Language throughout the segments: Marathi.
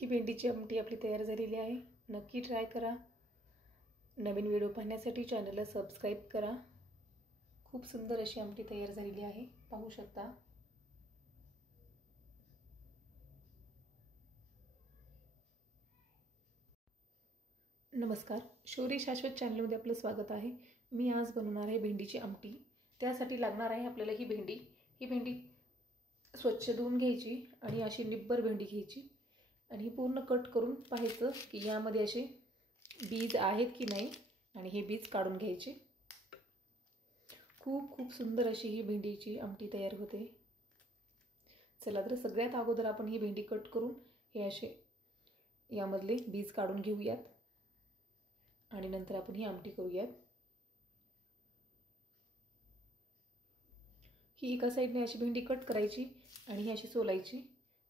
ही भेंडीची आमटी आपली तयार झालेली आहे। नक्की ट्राय करा। नवीन व्हिडिओ पाहण्यासाठी चॅनलला सबस्क्राइब करा। खूप सुंदर अशी आमटी तयार झालेली आहे, पाहू शकता। नमस्कार, शौर्य शाश्वत चॅनलमध्ये आपलं स्वागत आहे। मी आज बनवणार आहे भेंडीची आमटी। त्यासाठी लागणार आहे आपल्याला ही भेंडी स्वच्छ धुवून घ्यायची आणि अशी निब्बर भेंडी घ्यायची आणि पूर्ण कट करून पाहायचं की यामध्ये असे बीज आहेत की नाही आणि हे बीज काढून घ्यायचे। खूप सुंदर अशी ही भेंडीची आमटी तयार होते। चला तर सगळ्यात अगोदर आपण ही भेंडी कट करून हे असे यामधले बीज काढून घेऊयात आणि नंतर आपण ही आमटी करूयात। ही एका साइडने अशी भेंडी कट करायची आणि ही अशी सोलायची,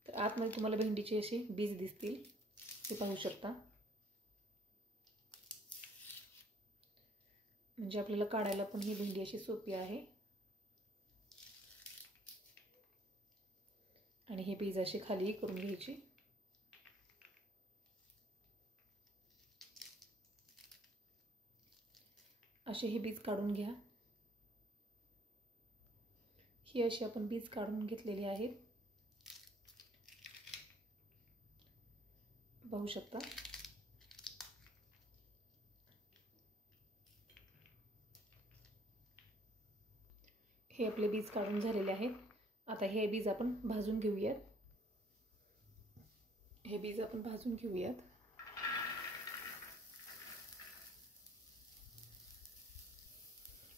तर आतमध्ये तुम्हाला भेंडीचे असे बीज दिसतील, ते पाहू शकता। म्हणजे आपल्याला काढायला पण ही भेंडी अशी सोपी आहे। आणि हे बीज असे खाली करून घ्यायचे। असे हे बीज काढून घ्या। ही अशी आपण बीज काढून घेतलेली आहेत, पाहू शकता। हे आपले बीज काढून झालेले आहेत। आता हे बीज आपण भाजून घेऊयात। हे बीज आपण भाजून घेऊयात।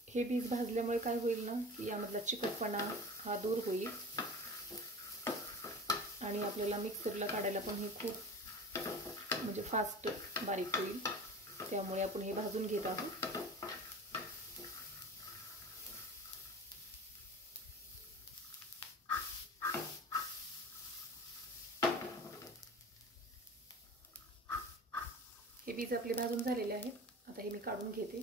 हे बीज भाजल्यामुळे काय होईल ना की यामधला चिकटपणा हा दूर होईल आणि आपल्याला मिक्सरला काढायला पण हे खूप म्हणजे फास्ट बारीक होईल। त्यामुळे आपण हे भाजून घेत आहोत। हे बीज आपले भाजून झालेले आहेत। आता हे मी काढून घेते।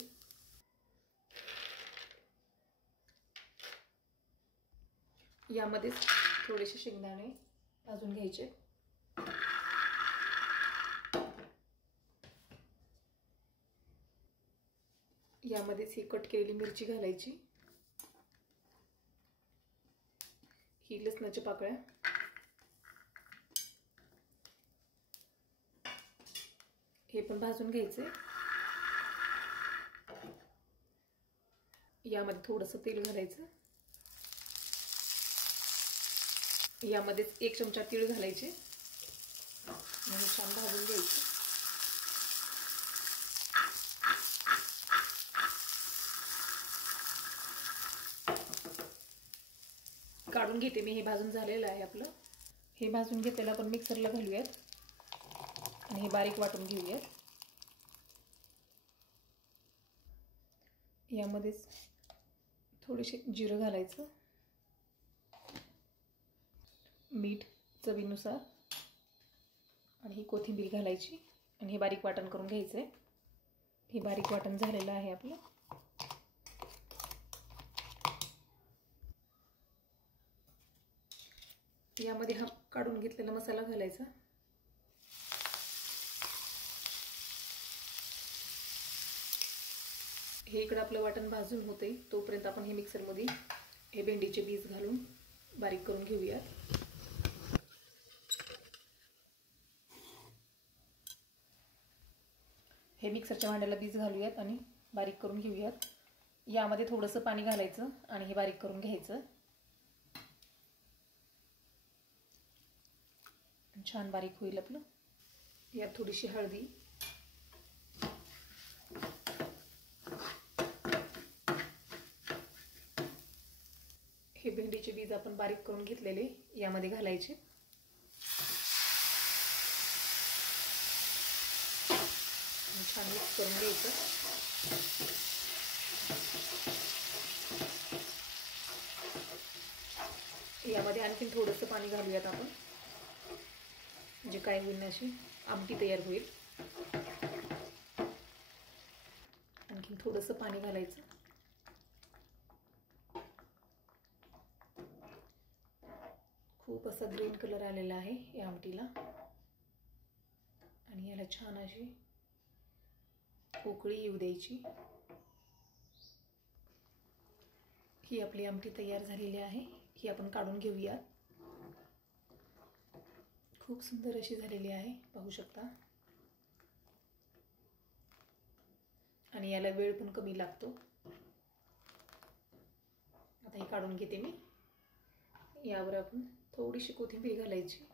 यामध्ये थोडेसे शेंगदाणे भाजून घ्यायचे। यामध्येच ही कट केलेली मिरची घालायची। ही लसणाच्या पाकळ्या, हे पण भाजून घ्यायचे। यामध्ये थोडंसं तेल घालायचं। यामध्ये 1 चमचा तीळ घालायचे आणि छान भाजून घ्यायचे। काढून घेते मी। हे भाजून झालेलं आहे आपलं। हे भाजून घेतलेलं आपण मिक्सरला घालूयात आणि हे बारीक वाटून घेऊयात। यामध्येच थोडेसे जिरं घालायचं, मीठ चवीनुसार आणि ही कोथिंबीर घालायची आणि हे बारीक वाटण करून घ्यायचंय। हे बारीक वाटण झालेलं आहे आपलं। यामध्ये हा काढून घेतलेला मसाला घालायचा। हे इकडे आपलं वाटण भाजून होते, तोपर्यंत आपण हे मिक्सरमध्ये हे भेंडीचे बीज घालून बारीक करून घेऊयात। हे मिक्सरच्या भांड्याला बीज घालूयात आणि बारीक करून घेऊयात। यामध्ये थोडंसं पाणी घालायचं आणि हे बारीक करून घ्यायचं। छान बारीक होईल आपलं। यात थोडीशी हळदी, हे भेंडीचे बीज आपण बारीक करून घेतलेले यामध्ये घालायचे। छान मिक्स करून घ्यायचं। यामध्ये आणखीन थोडंसं पाणी घालूयात आपण, म्हणजे काय होईल अशी आमटी तयार होईल। आणखीन थोडंसं पाणी घालायचं। खूप असा ग्रीन कलर आलेला आहे या आमटीला। आणि याला छान अशी उकळी येऊ द्यायची. ही आपली आमटी तयार झालेली आहे. ही आपण काढून घेऊया. खूप सुंदर अशी झालेली आहे, पाहू शकता. आणि याला वेळ पण कमी लागतो. आता हे काढून घेते मी. यावर आपण थोडीशी कोथिंबीर घालायची.